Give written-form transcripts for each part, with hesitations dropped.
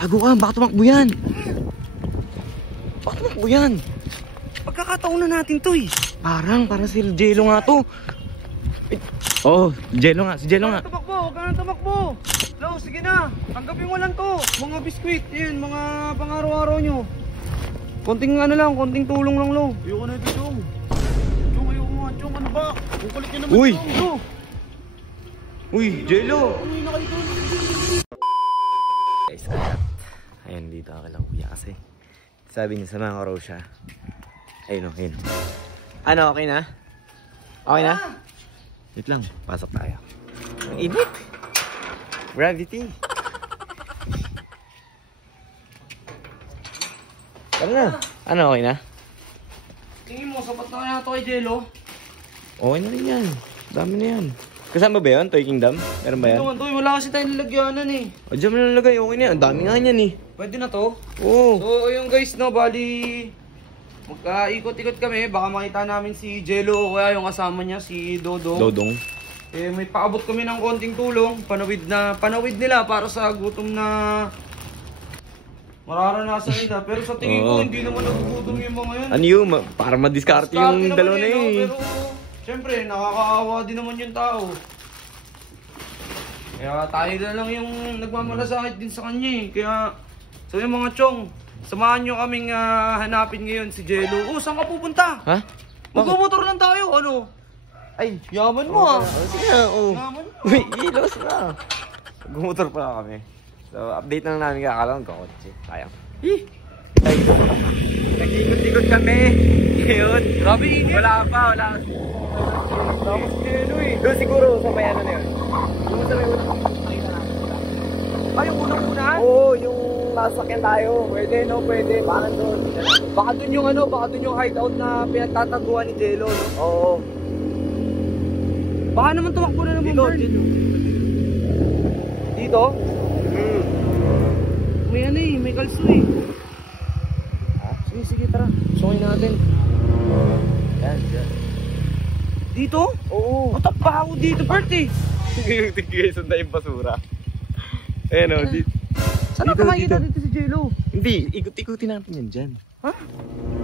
Tago ka, baka tumakbo yan. Baka tumakbo yan. Pagkakataon na natin to eh. Parang si Jello nga to. Oh, Jello nga, si Jello nga. Huwag ka na tumakbo. Lo, sige na. Tanggapin mo lang to. Mga biskwit, yun, mga pang-araw-araw nyo. Konting ano lang, konting tulong lang, Lo. Ayoko na ito, Chong. Chong, ayoko nga. Chong, ano ba? Ang kulit nyo naman, Uy! Chong. Lo. Uy, Jello! Uy, na kayo doon. Guys, ayan dito ako lang kuya kasi sabi niya sama ko raw siya. Ayun o, ayun. Ano, okay na? Okay na? Wait lang, pasok tayo. Ang init! Gravity! Tara na! Ano, okay na? Tingin mo, sapat na kaya ito kay Jello? Okay na rin yan. Dami na yan. Kasama ba yun? Toy Kingdom? Meron ba yan? Ito, wala kasi tayong lalagyanan eh. O, dyan mo nalagay. Okay na yan. Ang dami nga yan eh. Pwede na to? Oo. So, ayun guys, no, bali magkaikot-ikot kami. Baka makita namin si Jello o kaya yung kasama niya, si Dodong. Dodong. Eh, may paabot kami ng konting tulong. Panawid nila para sa gutom na mararanasan nila. Pero sa tingin ko, hindi naman nagugutom yung mga yun. Ano yun? Para madiskarte yung dalawa na no? eh. Pero, syempre, nakakaawa din naman yung tao. Kaya tayo na lang yung nagmamalasakit din sa kanya eh. Kaya, so yung mga chong, samahan nyo kaming hanapin ngayon si Jello. Oh, saan ka pupunta? Ha? Magmumotor lang tayo, ano? Ay, Yaman mo ah. sige na, oo. Yaman mo. Uy, ilos na. Gumutor pa kami. So, update lang namin kakalang kakotse. Sayang. Nag-ikot-ikot kami. Ngayon. Grabe init. Wala pa. Tapos Jello eh. Doon siguro sa may ano na yun. Doon sa may unang. Ay, yung unang-unahan? Oo, yung nasakyan tayo. Pwede, no? Pwede. Parang doon. Baka dun yung ano, baka dun yung hideout na pinagtataguan ni Jello, no? Oo. Baka naman tumakbo na naman, Bird. Dito? May ano eh, may kalso eh. Sige, sige, tara. Sungay natin. Yan, yan. Dito? Oo. Matap pa ako dito, Bert eh. Yung tigay sunda yung basura. Ayan o, dito. Saan Dito, ka makikita dito. dito si Jello? Hindi, ikot-ikutin natin yan dyan. Ha?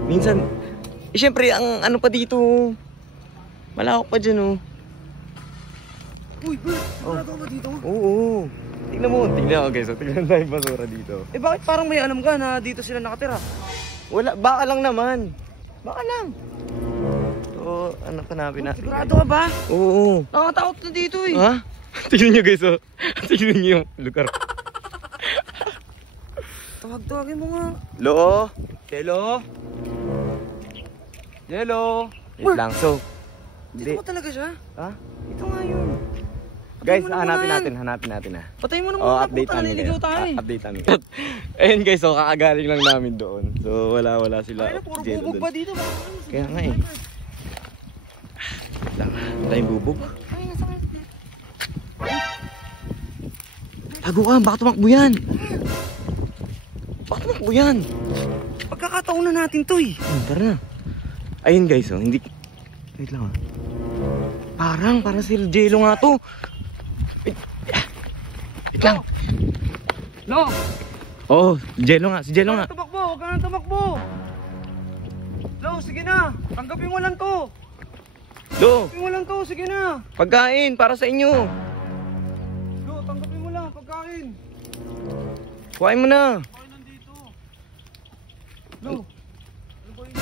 Minsan, syempre, ang ano pa dito, malawak pa dyan oh. Uy, Bert, sigurado ka ba dito? Oo. Tignan mo, tignan. Okay, so tignan tayo yung basura dito. Eh bakit parang may alam ka na dito sila nakatira? Wala, baka lang naman. Baka lang. So, ano hanapin natin? Sigurado ka ba? Oo. Nakatakot na dito eh. Ha? Tignan nyo guys oh. Tignan nyo yung lugar. Tawag-tawagin mo nga. Lo. Jello? Jello? Wait lang, so. Dito mo talaga siya? Ha? Ito nga yun. Guys, mo na muna hanapin natin ha. Patay mo na Oh, muna. update puta, namin naliligaw kayo. tayo eh. Update namin. Ayun guys, so kakagaling lang namin doon. So wala sila. Ay na, puro Jello bubog doon. pa dito. Kaya nga eh. Lang, tayong bubog. Ay, nasakit. Tago ka, baka tumakbo yan. Baka tumakbo yan. Pagkakataon na natin to eh. Tara na. Ayun guys, oh, hindi. Wait lang ah. Parang si Jello nga to. Wait lang. Lo! Oh, Jello nga, si Jello nga. Huwag ka na tumakbo. Lo, sige na. Tanggapin mo lang to. Lo, Tanggapin mo lang to, sige na. pagkain para sa inyo. Lo, tanggapin mo lang, pagkain. Kuhain mo na. Pagkain nandito. Lo, ano ba yun?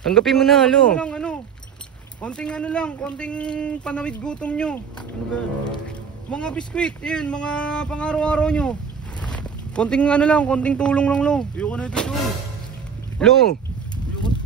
Tanggapin mo na, Lo. Lang, ano? Konting ano lang, konting panawid gutom nyo. Ano ba? Mga biskwit, yun, mga pang-araw-araw nyo. Konting ano lang, konting tulong lang, Lo. Ayoko na ito, Chong. Lo.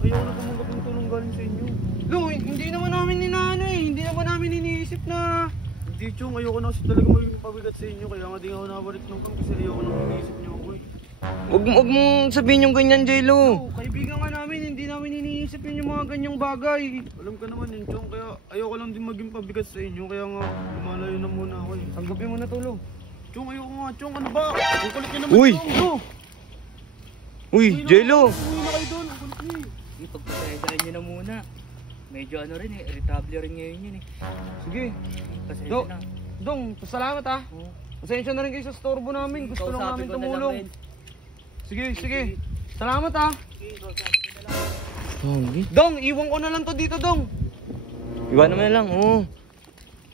Ayoko na tumanggap ng tulong galing sa inyo. Lo, hindi naman namin inaano eh. Hindi naman namin iniisip na... Hindi, Chong. Ayoko na kasi talaga maging pabigat sa inyo. Kaya nga di ako nabalik ng kam kasi ayoko na iniisip niyo ako eh. Huwag mong sabihin yung ganyan, Jello. Lo, kaibigan ka namin, hindi namin iniisip yun yung mga ganyang bagay. Alam ka naman yun, Chong. Kaya ayoko lang din maging pabigat sa inyo. Kaya nga, lumalayo na muna ako eh. Tanggapin mo na to, Lo. Chong, ayoko nga, Chong. Ano ba? Ang kulit niyo naman, Uy! Chong. Lo! Uy, Jello. Uwi na kayo doon. Ang kulit niyo eh. Ipagpasayagaan nyo na muna. Medyo ano rin eh, irritable rin ngayon yun eh. Sige. Pasensya Do, na. Dong, salamat ah. Oo. Pasensya na rin kayo sa storbo namin. Gusto lang namin Kausapin ko na lang tumulong. rin. Sige, sige. Salamat ha. Pogi. Dong, iwan ko na lang to dito, Dong. Iwan naman na lang, oo.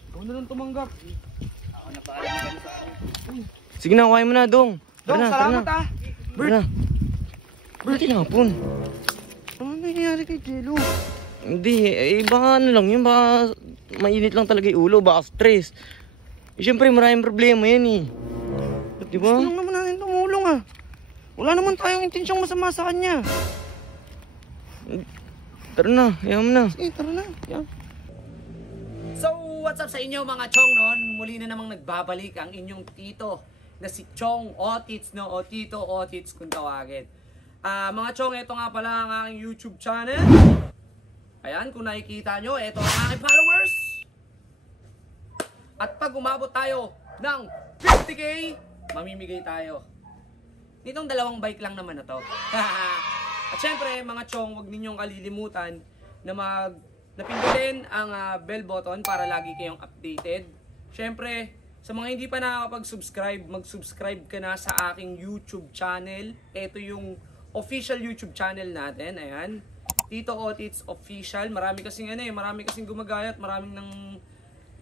Ikaw na lang tumanggap. Ako na paalam ka sa akin. Sige na, kuhain mo na, Dong. Dong, Tara na, salamat tara ha. na. Tara na. Bert, tinapon. Ano nangyayari kay Jello? Hindi, baka ano lang yun, baka mainit lang talaga yung ulo, baka stress. Siyempre, maraming problema yan eh. Di ba? Gusto lang naman natin tumulong ah. Wala naman tayong intensyong masama sa kanya. Tara na, ayaw mo na. Sige, tara na. Yeah. So, what's up sa inyo mga chong noon? Muli na namang nagbabalik ang inyong tito na si Chong Otits, no? O Tito Otits kung tawagin. Mga chong, ito nga pala ang aking YouTube channel. Ayan, kung nakikita nyo, ito ang aking followers. At pag umabot tayo ng 50k, mamimigay tayo. Nitong dalawang bike lang naman na to. At syempre, mga chong, huwag ninyong kalilimutan na napindutin ang bell button para lagi kayong updated. Syempre, sa mga hindi pa nakakapag-subscribe, mag-subscribe ka na sa aking YouTube channel. Ito yung official YouTube channel natin. Ayan. Tito Otits Official. Marami kasing gumagayat, maraming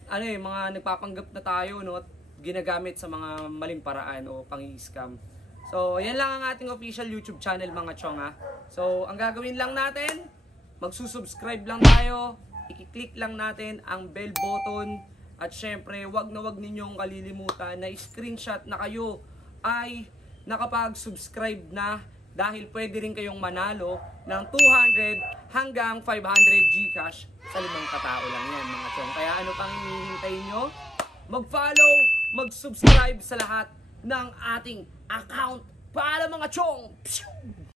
mga nagpapanggap na tayo, no, at ginagamit sa mga maling paraan o pang-scam. So, yan lang ang ating official YouTube channel mga chong ha. So, ang gagawin lang natin, magsusubscribe lang tayo, i-click lang natin ang bell button, at syempre, wag na wag ninyong kalilimutan na screenshot na kayo ay nakapag-subscribe na, dahil pwede rin kayong manalo ng 200 hanggang 500 GCash sa 5 katao lang yan mga chong. Kaya ano pang hinihintay nyo? Mag-follow, mag-subscribe sa lahat ng ating account. Paalam mga chong! Pshoo!